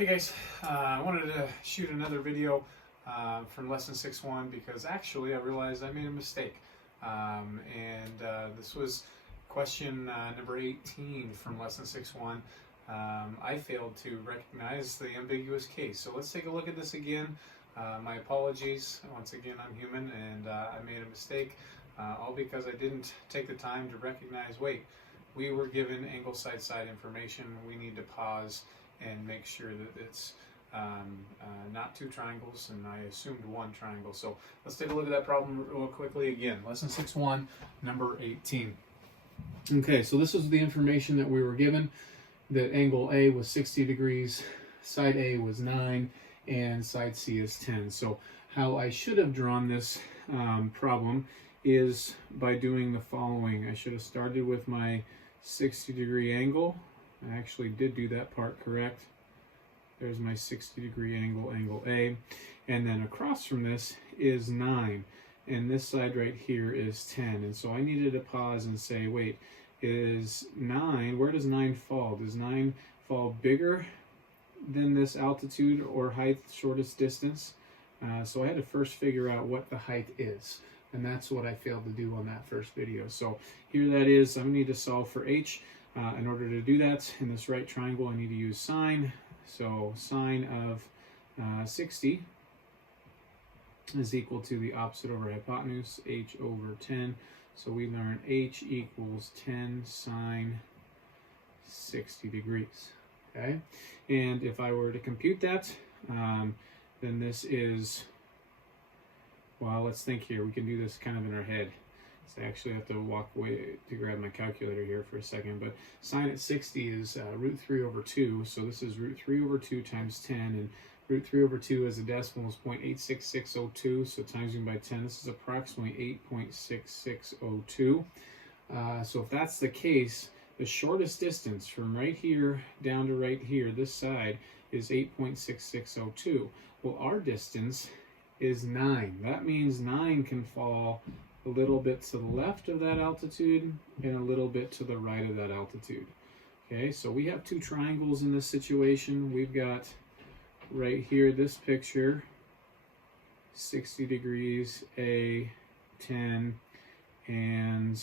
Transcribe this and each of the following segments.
Hey guys, I wanted to shoot another video from lesson 6.1 because actually I realized I made a mistake. This was question number 18 from lesson 6.1. I failed to recognize the ambiguous case. So let's take a look at this again. My apologies. Once again, I'm human and I made a mistake, all because I didn't take the time to recognize, wait, we were given angle side information. We need to pause and make sure that it's not two triangles, and I assumed one triangle. So let's take a look at that problem real quickly again. Lesson 6.1, number 18. Okay, so this is the information that we were given, that angle A was 60 degrees, side A was 9, and side C is 10. So how I should have drawn this problem is by doing the following. I should have started with my 60-degree angle. I actually did do that part correct. There's my 60-degree angle, angle A. And then across from this is 9. And this side right here is 10. And so I needed to pause and say, wait, is 9, where does 9 fall? Does 9 fall bigger than this altitude or height, shortest distance? So I had to first figure out what the height is. And that's what I failed to do on that first video. So here that is. I need to solve for h. In order to do that, in this right triangle, I need to use sine. So sine of 60 is equal to the opposite over hypotenuse, h over 10. So we learn h equals 10 sine 60 degrees. Okay? And if I were to compute that, then this is, well, let's think here. We can do this kind of in our head. So I actually have to walk away to grab my calculator here for a second, but sine at 60 is root 3 over 2, so this is root 3 over 2 times 10, and root 3 over 2 as a decimal is 0.86602, so timesing by 10, this is approximately 8.6602. So if that's the case, the shortest distance from right here down to right here, this side, is 8.6602. Well, our distance is 9. That means 9 can fall a little bit to the left of that altitude and a little bit to the right of that altitude. Okay, so we have two triangles in this situation. We've got right here, this picture, 60 degrees, A, 10, and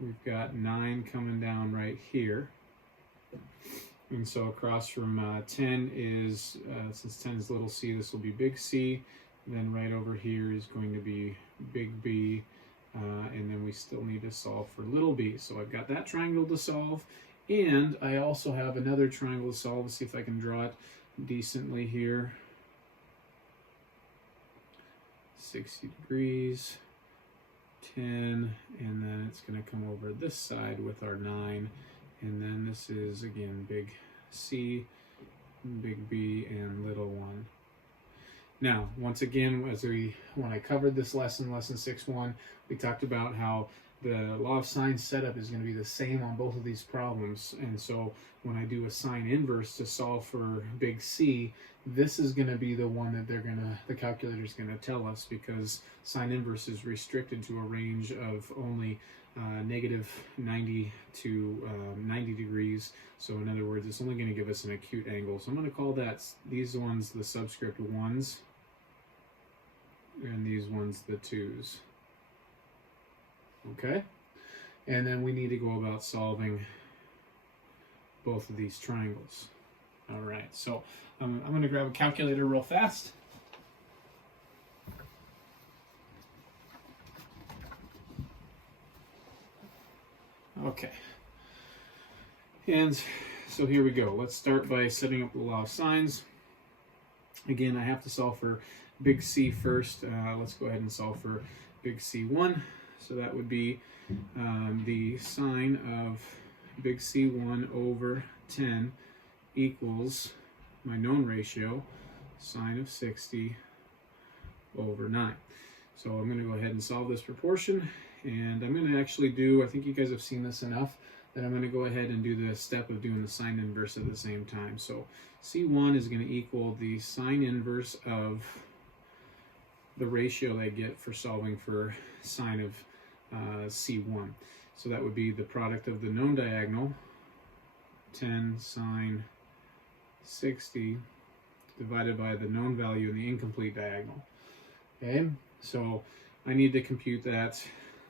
we've got 9 coming down right here. And so across from 10 is, since 10 is little c, this will be big C. Then right over here is going to be big B, and then we still need to solve for little b. So I've got that triangle to solve, and I also have another triangle to solve. Let's see if I can draw it decently here. 60 degrees, 10, and then it's going to come over this side with our 9, and then this is, again, big C, big B, and little 1. Now, once again, when I covered this lesson, lesson 6.1, we talked about how the law of sine setup is going to be the same on both of these problems. And so when I do a sine inverse to solve for big C, this is going to be the one that the calculator is going to tell us, because sine inverse is restricted to a range of only negative 90 to 90 degrees. So in other words, it's only going to give us an acute angle. So I'm going to call these ones the subscript 1s, and these ones the 2s. Okay? And then we need to go about solving both of these triangles. All right, so I'm going to grab a calculator real fast. Okay, and so here we go. Let's start by setting up the law of sines. Again, I have to solve for big C first. Let's go ahead and solve for big C1. So that would be the sine of big C1 over 10 equals my known ratio, sine of 60 over 9. So I'm going to go ahead and solve this proportion. And I'm going to actually do, I think you guys have seen this enough, that I'm going to go ahead and do the step of doing the sine inverse at the same time. So C1 is going to equal the sine inverse of the ratio I get for solving for sine of C1. So that would be the product of the known diagonal, 10 sine 60 divided by the known value in the incomplete diagonal. Okay, so I need to compute that.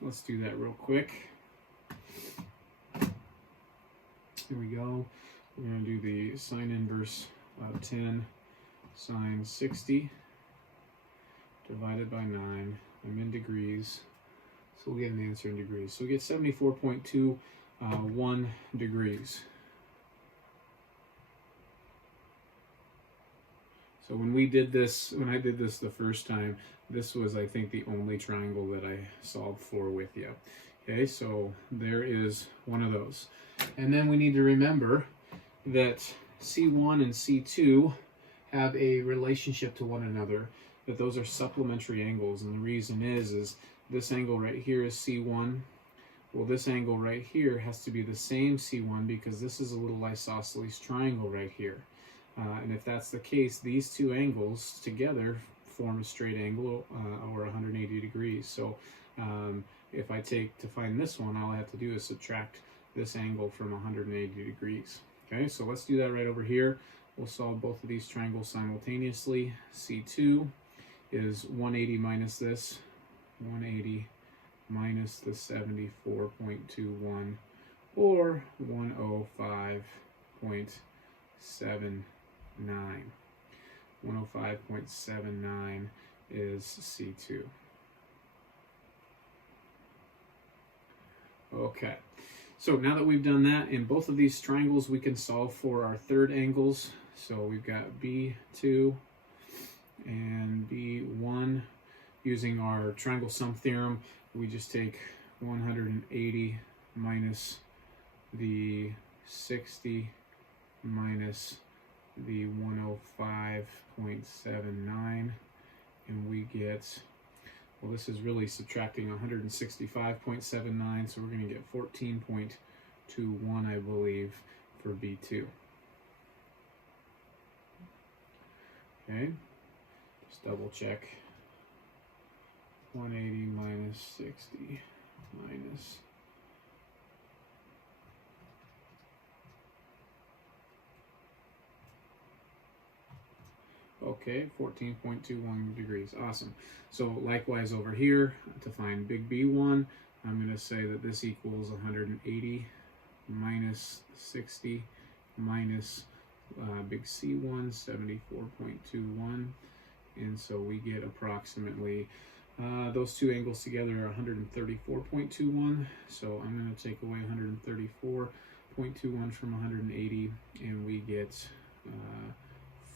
Let's do that real quick. Here we go. We're going to do the sine inverse of 10 sine 60 divided by 9. I'm in degrees, so we'll get an answer in degrees. So we get 74.21 degrees. So when I did this the first time, this was, I think, the only triangle that I solved for with you. Okay, so there is one of those. And then we need to remember that C1 and C2 have a relationship to one another, that those are supplementary angles. And the reason is this angle right here is C1. Well, this angle right here has to be the same C1 because this is a little isosceles triangle right here. And if that's the case, these two angles together form a straight angle or 180 degrees. So if I take to find this one, all I have to do is subtract this angle from 180 degrees. Okay, so let's do that right over here. We'll solve both of these triangles simultaneously. C2 is 180 minus this, 180 minus the 74.21, or 105.79. 105.79 is C2. Okay, so now that we've done that, in both of these triangles we can solve for our third angles. So we've got B2 and B1. Using our triangle sum theorem, we just take 180 minus the 60 minus the 105.79, and we get, well, this is really subtracting 165.79, so we're going to get 14.21, I believe, for B2. Okay, just double check. 180 minus 60 minus okay, 14.21 degrees. Awesome. So likewise over here, to find big B1, I'm going to say that this equals 180 minus 60 minus big C1, 74.21. And so we get approximately, those two angles together are 134.21. So I'm going to take away 134.21 from 180, and we get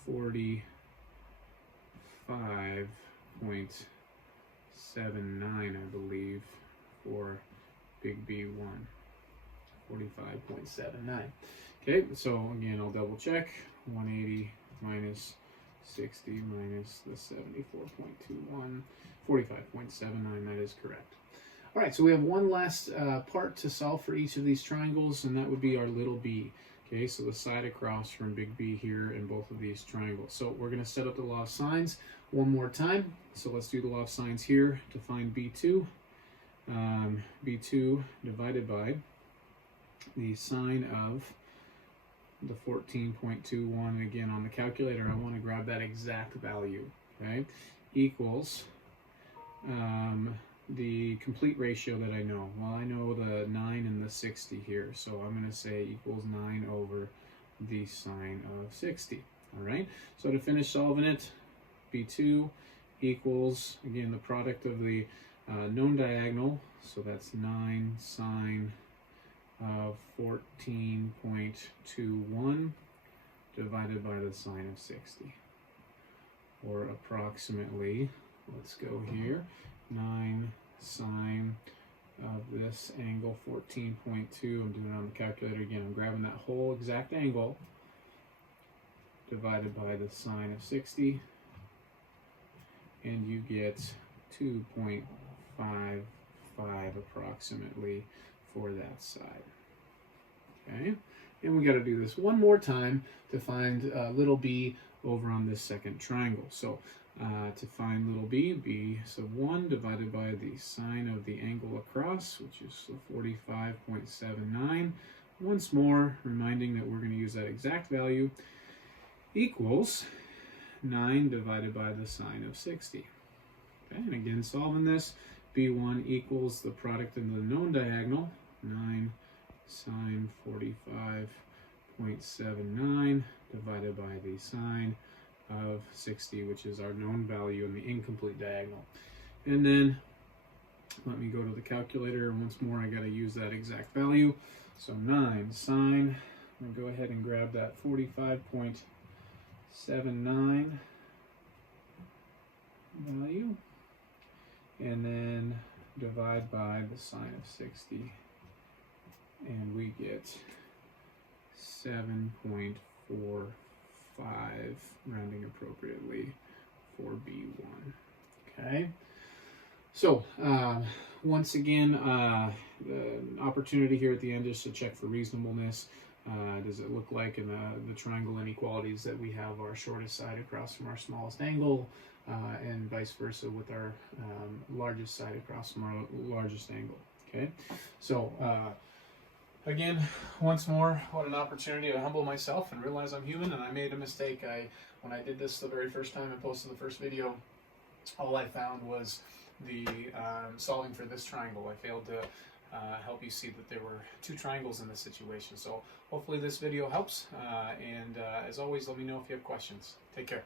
45.79, I believe, for big B1. 45.79. Okay, so again, I'll double check. 180 minus 60 minus the 74.21, 45.79, that is correct. All right, so we have one last part to solve for each of these triangles, and that would be our little b. Okay, so the side across from big B here in both of these triangles. So we're going to set up the law of sines one more time. So let's do the law of sines here to find B2. B2 divided by the sine of the 14.21. Again, on the calculator, I want to grab that exact value, okay? Equals the complete ratio that I know. Well, I know the 9 and the 60 here, so I'm going to say equals 9 over the sine of 60. All right, so to finish solving it, B2 equals, again, the product of the known diagonal, so that's 9 sine of 14.21 divided by the sine of 60, or approximately, let's go here, 9 sine of this angle 14.2. I'm doing it on the calculator again. I'm grabbing that whole exact angle divided by the sine of 60, and you get 2.55 approximately for that side. Okay, and we got to do this one more time to find little b over on this second triangle. So to find little b, b sub 1 divided by the sine of the angle across, which is 45.79. Once more, reminding that we're going to use that exact value. equals 9 divided by the sine of 60. Okay, and again, solving this, b1 equals the product of the known diagonal, 9 sine 45.79 divided by the sine of 60, which is our known value in the incomplete diagonal. And then let me go to the calculator, and once more I got to use that exact value. So 9 sine, I'm going to go ahead and grab that 45.79 value, and then divide by the sine of 60, and we get 7.45, rounding appropriately, for B1. Okay, so once again, the opportunity here at the end is to check for reasonableness. Does it look like in the triangle inequalities that we have our shortest side across from our smallest angle, and vice versa with our largest side across from our largest angle? Okay, so again, once more, what an opportunity to humble myself and realize I'm human and I made a mistake. When I did this the very first time and posted the first video, all I found was the solving for this triangle. I failed to help you see that there were two triangles in this situation. So hopefully this video helps, and as always, let me know if you have questions. Take care.